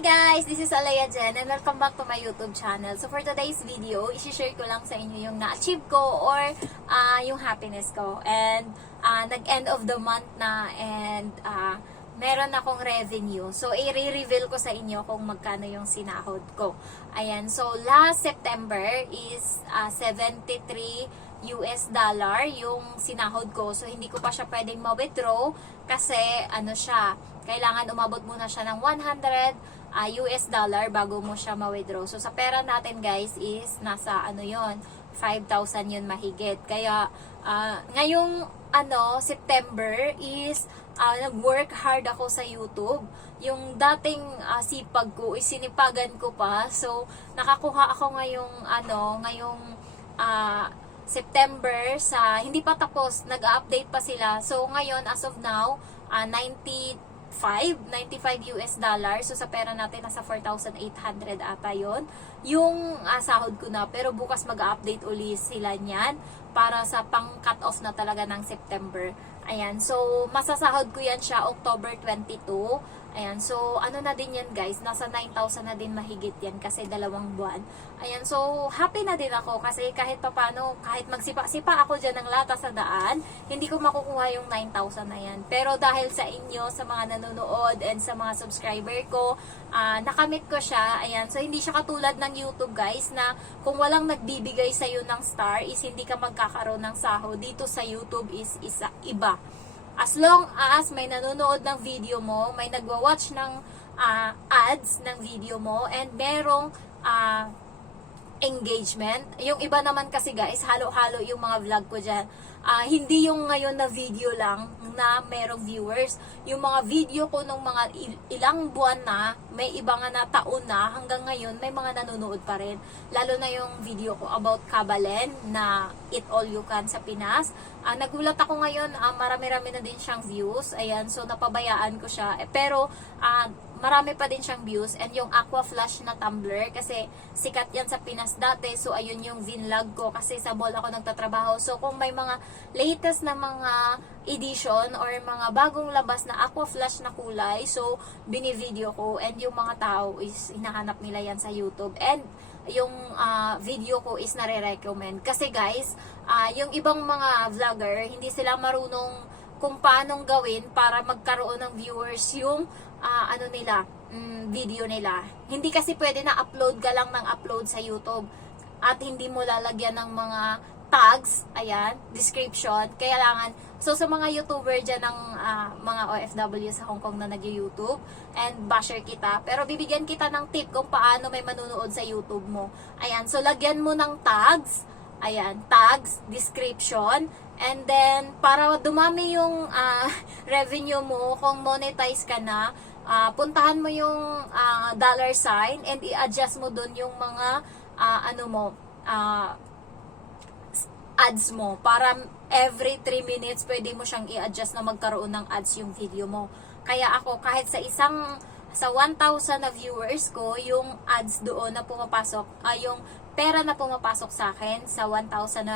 guys! This is Alea Jen and welcome back to my YouTube channel. So for today's video, isi-share ko lang sa inyo yung na-achieve ko or yung happiness ko. And nag-end of the month na and meron akong revenue. So i-reveal ko sa inyo kung magkano yung sinahod ko. Ayan, so last September is $73 yung sinahod ko. So hindi ko pa siya pwedeng ma-withdraw kasi ano siya, kailangan umabot muna siya ng $100 bago mo siya ma-withdraw. So sa pera natin guys is nasa ano yon, 5,000 yun mahigit. Kaya ngayong September is nag-work hard ako sa YouTube. Yung dating sipag ko is sinipagan ko pa. So nakakuha ako ngayong September sa hindi pa tapos, nag-update pa sila. So ngayon as of now, $95 So sa pera natin nasa 4,800 ata yon yung sahod ko na. Pero bukas mag-update uli sila niyan para sa pang-cut off na talaga ng September. Ayan, so masasahod ko yan siya October 22. Ayan, so ano na din yan guys, nasa 9,000 na din mahigit yan kasi 2 buwan. Ayan, so happy na din ako kasi kahit papano, kahit magsipa-sipa ako dyan ng lata sa daan, hindi ko makukuha yung 9,000 na yan. Pero dahil sa inyo, sa mga nanonood and sa mga subscriber ko, nakamit ko siya. Ayan, so hindi siya katulad ng YouTube guys na kung walang nagbibigay sa'yo ng star is hindi ka magkakaroon ng sahod. Dito sa YouTube is iba. As long as may nanonood ng video mo, may nagwa-watch ng ads ng video mo, and merong engagement. Yung iba naman kasi guys, halo-halo yung mga vlog ko dyan. Hindi yung ngayon na video lang na merong viewers. Yung mga video ko nung mga ilang buwan na, may iba nga na taon na, hanggang ngayon may mga nanonood pa rin. Lalo na yung video ko about Kabalen na Eat All You Can sa Pinas. Nagulat ako ngayon, marami-rami na din siyang views. Ayan, so napabayaan ko siya. Pero marami pa din siyang views. And yung Aqua Flash na tumbler, kasi sikat yan sa Pinas dati. So ayun yung vinlog ko kasi sa mall ako nagtatrabaho. So kung may mga latest na mga edition or mga bagong labas na Aqua Flash na kulay, so binivideo ko, and yung mga tao is hinahanap nila yan sa YouTube. And yung video ko is nare-recommend. Kasi guys, yung ibang mga vlogger, hindi sila marunong kung paanong gawin para magkaroon ng viewers yung video nila. Hindi kasi pwede na upload ka lang ng upload sa YouTube at hindi mo lalagyan ng mga tags, ayan, description. Kailangan, so sa mga YouTuber dyan ng mga OFW sa Hong Kong na nag-YouTube, and basher kita, pero bibigyan kita ng tip kung paano may manunood sa YouTube mo. Ayan, so lagyan mo ng tags, ayan, tags, description, and then para dumami yung revenue mo, kung monetize ka na, puntahan mo yung dollar sign and i-adjust mo dun yung mga ads mo, para every 3 minutes pwede mo siyang i-adjust na magkaroon ng ads yung video mo. Kaya ako kahit sa 1,000 na viewers ko, yung ads doon na pumapasok, yung pera na pumapasok sa akin sa 1,000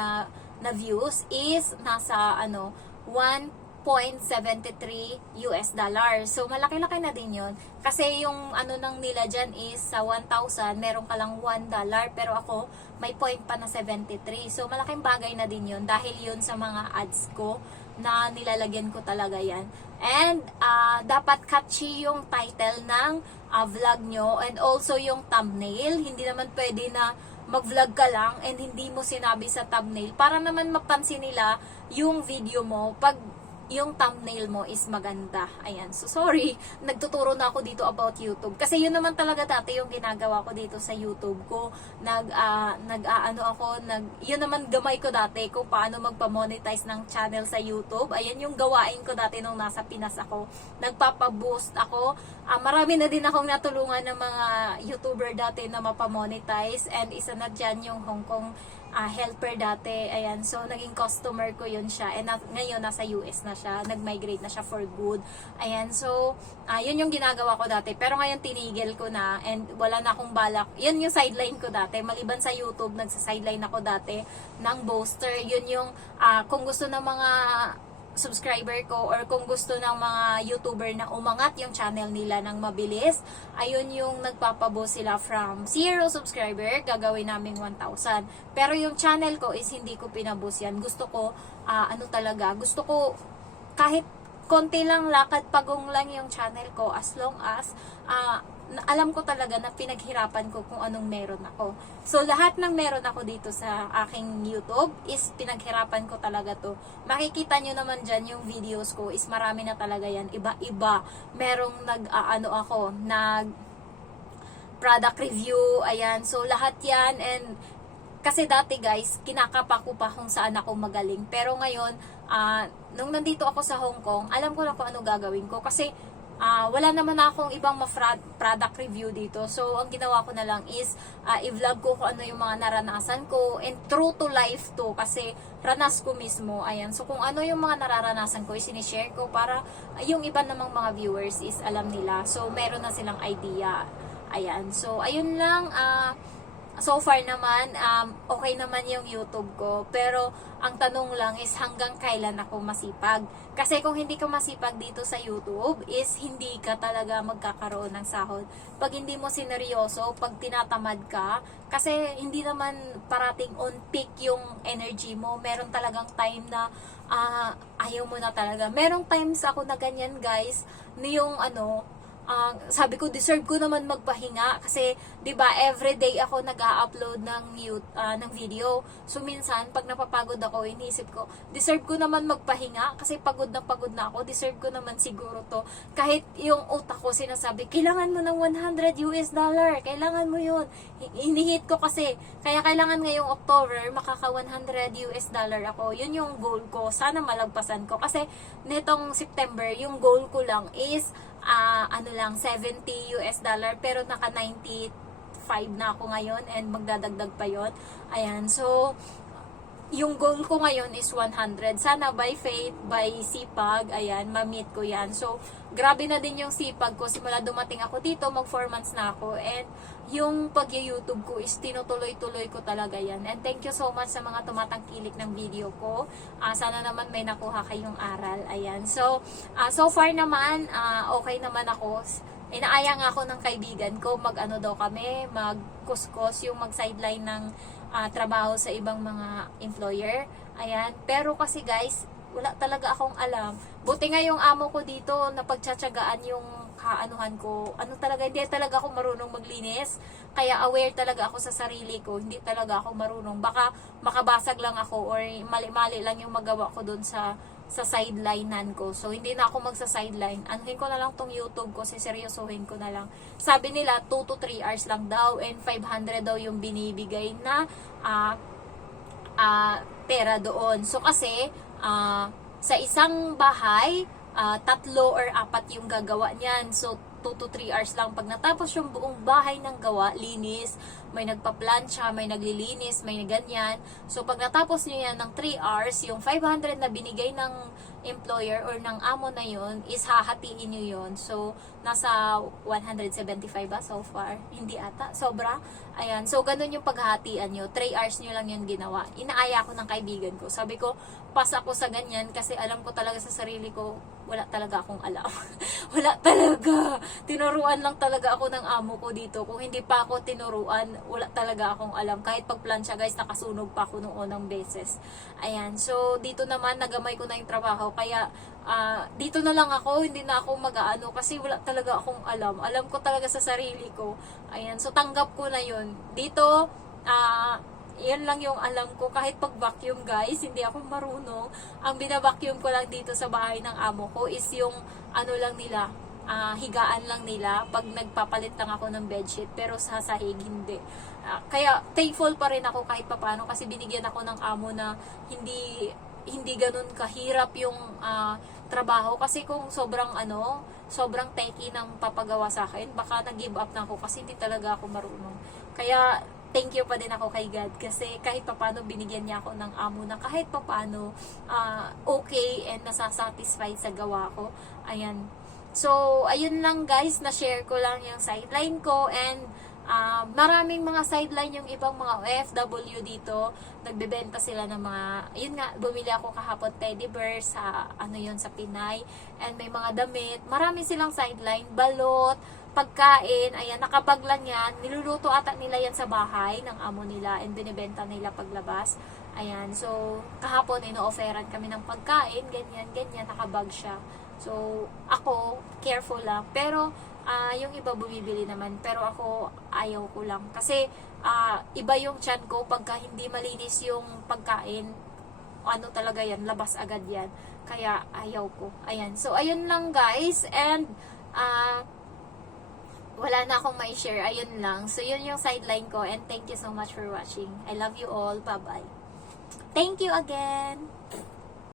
na views is nasa $1.73. So malaki-laki na din yun. Kasi yung nang nila dyan is sa 1,000, meron ka lang $1, pero ako may point pa na 73. So malaking bagay na din yun dahil yun sa mga ads ko na nilalagyan ko talaga yan. And dapat catchy yung title ng vlog nyo, and also yung thumbnail. Hindi naman pwede na mag-vlog ka lang and hindi mo sinabi sa thumbnail para naman mapansin nila yung video mo pag yung thumbnail mo is maganda. Ayan. So, sorry. Nagtuturo na ako dito about YouTube. Kasi yun naman talaga dati yung ginagawa ko dito sa YouTube ko. Yun naman gamay ko dati kung paano magpa-monetize ng channel sa YouTube. Ayan yung gawain ko dati nung nasa Pinas ako. Nagpapa-boost ako. Marami na din akong natulungan ng mga YouTuber dati na mapa-monetize. And isa na dyan yung Hong Kong helper dati. Ayan, so naging customer ko yun siya, and ngayon nasa US na siya, nag-migrate na siya for good. Ayan, so yun yung ginagawa ko dati, pero ngayon tinigil ko na and wala na akong balak. Yun yung sideline ko dati, maliban sa YouTube, nagsa-sideline ako dati ng Boaster. Yun yung kung gusto ng mga subscriber ko or kung gusto ng mga YouTuber na umangat yung channel nila ng mabilis, ayun yung nagpapaboost sila from 0 subscriber, gagawin namin 1,000. Pero yung channel ko is hindi ko pinaboost yan. Gusto ko, gusto ko kahit konti lang lakad pagong lang yung channel ko as long as alam ko talaga na pinaghirapan ko kung anong meron ako. So, lahat ng meron ako dito sa aking YouTube is pinaghirapan ko talaga to. Makikita nyo naman dyan yung videos ko is marami na talaga yan. Iba-iba. Merong product review. Ayan. So, lahat yan. And, kasi dati guys, kinakapa ko pa kung saan ako magaling. Pero ngayon, nung nandito ako sa Hong Kong, alam ko na kung ano gagawin ko. Kasi, wala naman akong ibang product review dito. So, ang ginawa ko na lang is, i-vlog ko kung ano yung mga naranasan ko. And true to life to. Kasi, ranas ko mismo. Ayan. So, kung ano yung mga nararanasan ko, sinishare ko para yung iba namang mga viewers is alam nila. So, meron na silang idea. Ayan. So, ayun lang. So far naman, okay naman yung YouTube ko. Pero, ang tanong lang is hanggang kailan ako masipag. Kasi kung hindi ka masipag dito sa YouTube, is hindi ka talaga magkakaroon ng sahod. Pag hindi mo sineryoso, pag tinatamad ka, kasi hindi naman parating on peak yung energy mo. Meron talagang time na ayaw mo na talaga. Merong times ako na ganyan guys, na yung sabi ko, deserve ko naman magpahinga kasi, 'di ba, everyday ako nag-a-upload ng video. So minsan pag napapagod ako, iniisip ko, deserve ko naman magpahinga kasi pagod na ako. Deserve ko naman siguro 'to. Kahit yung utak ko sinasabi, kailangan mo ng $100. Kailangan mo 'yun. Inihit ko kasi. Kaya kailangan ngayong October makaka $100 ako. 'Yun yung goal ko. Sana malagpasan ko kasi nitong September, yung goal ko lang is $70 pero naka 95 na ako ngayon and magdadagdag pa yon. Ayan, so yung goal ko ngayon is 100. Sana by faith, by sipag, ayan, ma-meet ko yan. So, grabe na din yung sipag ko. Simula dumating ako dito, mag 4 months na ako. And yung pag-YouTube ko is tinutuloy-tuloy ko talaga yan. And thank you so much sa mga tumatangkilik ng video ko. Sana naman may nakuha kayong aral. Ayan. So, so far naman, okay naman ako. Inaaya nga ako ng kaibigan ko, daw kami, mag-kuskus, yung mag-sideline ng trabaho sa ibang mga employer. Ayan. Pero kasi guys, wala talaga akong alam. Buti nga yung amo ko dito, napagtsatsagaan yung kaanuhan ko. Hindi talaga ako marunong maglinis. Kaya aware talaga ako sa sarili ko. Hindi talaga ako marunong. Baka makabasag lang ako or mali-mali lang yung magawa ko dun sa sideline-nan ko. So, hindi na ako magsa-sideline. Anuhin ko na lang tong YouTube ko, seryosohin ko na lang. Sabi nila, 2 to 3 hours lang daw and 500 daw yung binibigay na pera doon. So, kasi, sa isang bahay, 3 or 4 yung gagawa niyan. So, 2 to 3 hours lang. Pag natapos yung buong bahay ng gawa, linis, may nagpa-plancha, may naglilinis, may ganyan. So, pag natapos nyo yan ng 3 hours, yung 500 na binigay ng employer or ng amo na yun, is hahatiin nyo yun. So, nasa 175 ba so far? Hindi ata. Sobra. Ayan. So, ganun yung paghahatian nyo. 3 hours nyo lang yun ginawa. Inaaya ko ng kaibigan ko. Sabi ko, pas ako sa ganyan kasi alam ko talaga sa sarili ko, wala talaga akong alam. Wala talaga. Tinuruan lang talaga ako ng amo ko dito. Kung hindi pa ako tinuruan, wala talaga akong alam. Kahit pagplansya guys, nakasunog pa ako noong unang beses. Ayan. So, dito naman, nagamay ko na yung trabaho. Kaya, dito na lang ako. Hindi na ako mag-aano kasi wala talaga akong alam. Alam ko talaga sa sarili ko. Ayan. So, tanggap ko na yun. Dito, yan lang yung alam ko. Kahit pag-vacuum guys, hindi ako marunong. Ang bina-vacuum ko lang dito sa bahay ng amo ko is yung lang nila, higaan lang nila pag nagpapalit lang ako ng bedsheet. Pero sa sahig, hindi. Kaya thankful pa rin ako kahit papano kasi binigyan ako ng amo na hindi ganun kahirap yung trabaho. Kasi kung sobrang techie ng papagawa sa akin, baka nag-give up na ako kasi hindi talaga ako marunong. Kaya thank you pa din ako kay God kasi kahit papano binigyan niya ako ng amo na kahit papano okay and nasasatisfied sa gawa ko. Ayan. So, ayun lang guys, na-share ko lang yung sideline ko and Maraming mga sideline yung ibang mga OFW dito. Nagbebenta sila ng mga, yun nga, bumili ako kahapon teddy bear sa, sa Pinay. And may mga damit. Marami silang sideline, balot, pagkain, ayan, nakabag lang yan. Niluluto ata nila yan sa bahay ng amo nila and binibenta nila paglabas. Ayan, so, kahapon, ino-offeran kami ng pagkain, ganyan, ganyan, nakabag siya. So, ako, careful lang. Pero, yung iba bumibili naman. Pero ako, ayaw ko lang. Kasi, iba yung tiyan ko pagka hindi malinis yung pagkain. Ano talaga yan, labas agad yan. Kaya, ayaw ko. Ayan. So, ayun lang guys. And, wala na akong may share. Ayun lang. So, yun yung sideline ko. And thank you so much for watching. I love you all. Bye-bye. Thank you again.